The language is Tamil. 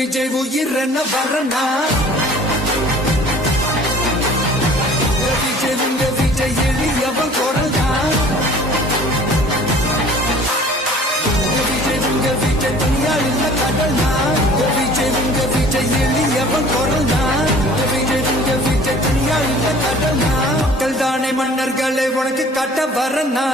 விஜய் உயிரென்ன வரனா விஜய் உங்க விஜய் எளியவன் குரல்தான் விஜய் உங்க விஜய் தனியாள் இல்ல கடல்னா விஜய் உங்க விஜய் எளியவன் குரல்தான் விஜய் உங்க விஜய் தனியாள் இல்ல கடல்னா மக்கள் தானே மன்னர்களை உனக்கு காட்ட வரனா